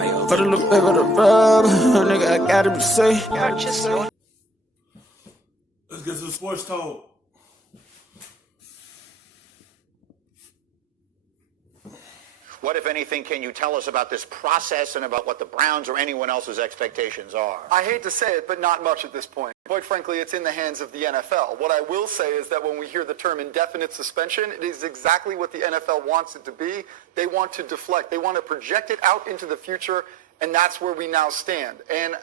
Put a little bit of the rub, nigga, I gotta be safe. Let's get to the sports talk. What, if anything, can you tell us about this process and about what the Browns or anyone else's expectations are? I hate to say it, but not much at this point. Quite frankly, it's in the hands of the NFL. What I will say is that when we hear the term indefinite suspension, it is exactly what the NFL wants it to be. They want to deflect. They want to project it out into the future, and that's where we now stand. And,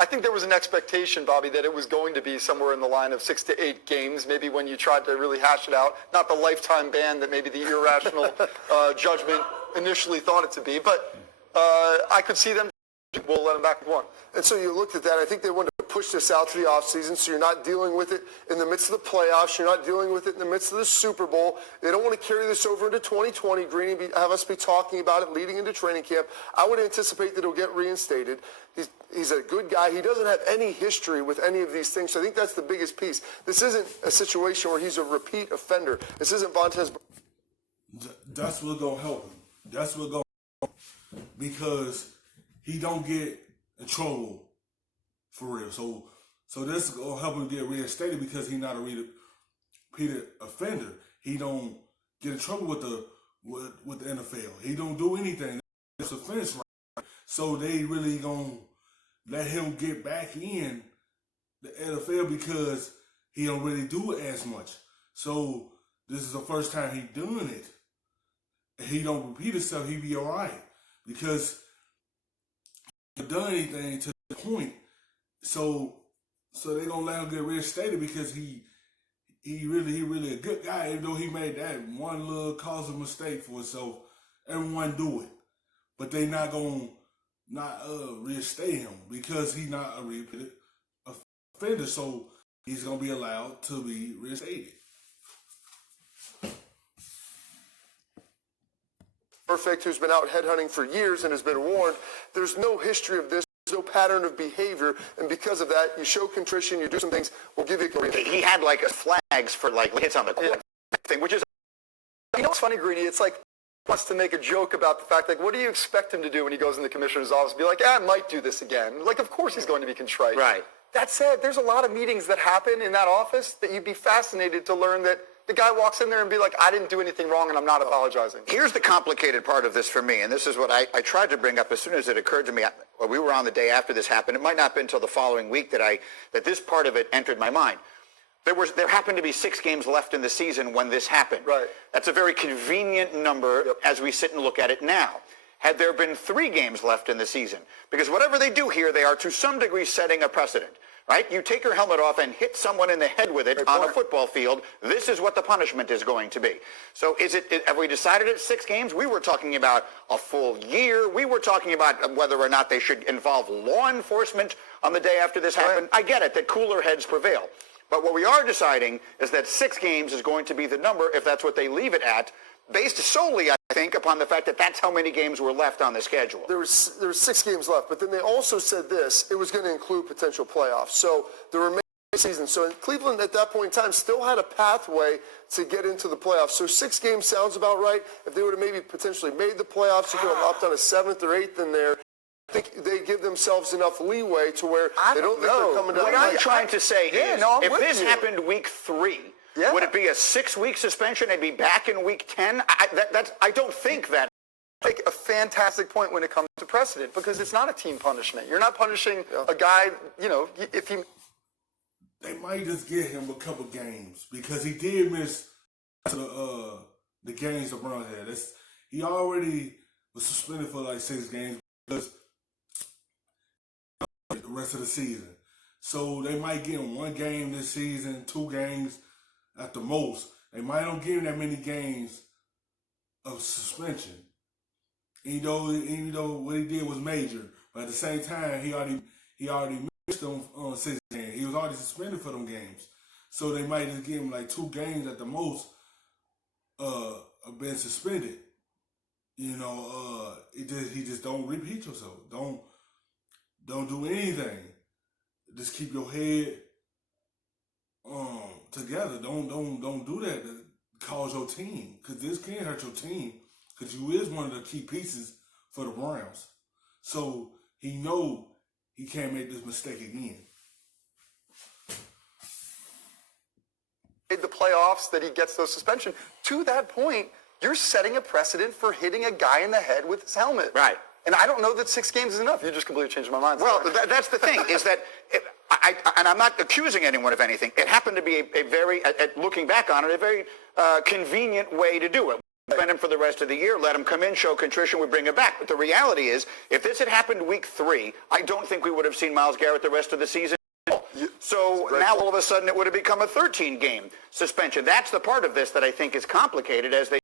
I think there was an expectation, Bobby, that it was going to be somewhere in the line of 6 to 8 games, maybe when you tried to really hash it out. Not the lifetime ban that maybe the irrational judgment initially thought it to be. But I could see them. We'll let them back with one. And so you looked at that. I think they wanted to push this out to the offseason, so you're not dealing with it in the midst of the playoffs. You're not dealing with it in the midst of the Super Bowl. They don't want to carry this over into 2020, Greeny, have us be talking about it leading into training camp. I would anticipate that it'll get reinstated. He's a good guy. He doesn't have any history with any of these things, so I think that's the biggest piece. This isn't a situation where he's a repeat offender. This isn't Vontez. That's what's going to help him. That's what's going to help him because he don't get in trouble for real. So this is going to help him get reinstated because he's not a repeated offender. He don't get in trouble with the NFL. He don't do anything. It's offense, right? So they really going to let him get back in the NFL because he don't really do it as much. So this is the first time he doing it. And he don't repeat himself, he be all right. Because he done anything to the point. So they gonna let him get reinstated because he really a good guy, even though he made that one little cause a mistake for himself. Everyone do it. But they not gonna reinstate him because he's not a repeated offender, so he's gonna be allowed to be reinstated. Perfect, who's been out headhunting for years and has been warned. There's no history of this, no pattern of behavior, and because of that, you show contrition, you do some things, we'll give you a He had like flags for like hits on the court thing, which is. You know what's funny, Greeny? It's like wants to make a joke about the fact, like, what do you expect him to do when he goes in the commissioner's office? Be like, I might do this again. Like, of course he's going to be contrite. Right. That said, there's a lot of meetings that happen in that office that you'd be fascinated to learn that the guy walks in there and be like, I didn't do anything wrong and I'm not apologizing. Here's the complicated part of this for me, and this is what I tried to bring up as soon as it occurred to me. We were on the day after this happened. It might not have been until the following week that this part of it entered my mind. There happened to be 6 games left in the season when this happened. Right. That's a very convenient number as we sit and look at it now. Had there been 3 games left in the season, because whatever they do here, they are to some degree setting a precedent, right? You take your helmet off and hit someone in the head with it on a football field. This is what the punishment is going to be. So have we decided it's 6 games? We were talking about a full year. We were talking about whether or not they should involve law enforcement on the day after this happened. I get it that cooler heads prevail. But what we are deciding is that 6 games is going to be the number, if that's what they leave it at, based solely, I think, upon the fact that that's how many games were left on the schedule. There was 6 games left, but then they also said this, it was going to include potential playoffs. So the remaining season. So Cleveland at that point in time still had a pathway to get into the playoffs. So 6 games sounds about right. If they would have maybe potentially made the playoffs, you could have opted on a 7th or 8th in there. I think they give themselves enough leeway to where they don't think they're coming down. What I'm trying to say is, if this happened week 3, would it be a 6-week suspension and be back in week 10? I don't think that. Make a fantastic point when it comes to precedent, because it's not a team punishment. You're not punishing a guy, if he. They might just give him a couple games because he did miss the games the Browns had. He already was suspended for like 6 games because the rest of the season. So they might give him 1 game this season, 2 games at the most. They might not give him that many games of suspension. Even though what he did was major, but at the same time he already missed them on 6 games. He was already suspended for them games. So they might just give him like 2 games at the most of being suspended. He just don't repeat yourself. Don't do anything. Just keep your head together. Don't do that to cause your team, because this can hurt your team, because you is one of the key pieces for the Browns. So he know he can't make this mistake again. The playoffs that he gets those suspension. To that point, you're setting a precedent for hitting a guy in the head with his helmet. Right. And I don't know that 6 games is enough. You just completely changed my mind. Well, that's the thing, is that, and I'm not accusing anyone of anything. It happened to be a very, looking back on it, a very convenient way to do it. Suspend him for the rest of the year, let him come in, show contrition, we bring him back. But the reality is, if this had happened week 3, I don't think we would have seen Myles Garrett the rest of the season. So now all of a sudden it would have become a 13-game suspension. That's the part of this that I think is complicated as they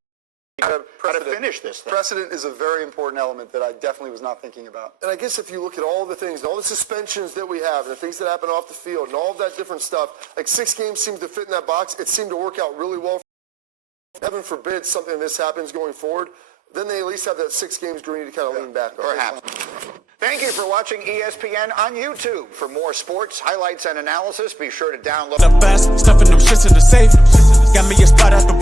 try to finish this thing. Precedent is a very important element that I definitely was not thinking about. And I guess if you look at all the things, all the suspensions that we have, and the things that happen off the field, and all of that different stuff, like 6 games seems to fit in that box. It seemed to work out really well. Heaven forbid something like this happens going forward. Then they at least have that 6 games Greeny to kind of lean back on. Perhaps. Thank you for watching ESPN on YouTube. For more sports, highlights, and analysis, be sure to download The best, stuffing them shits in the safe. Got me a spot at the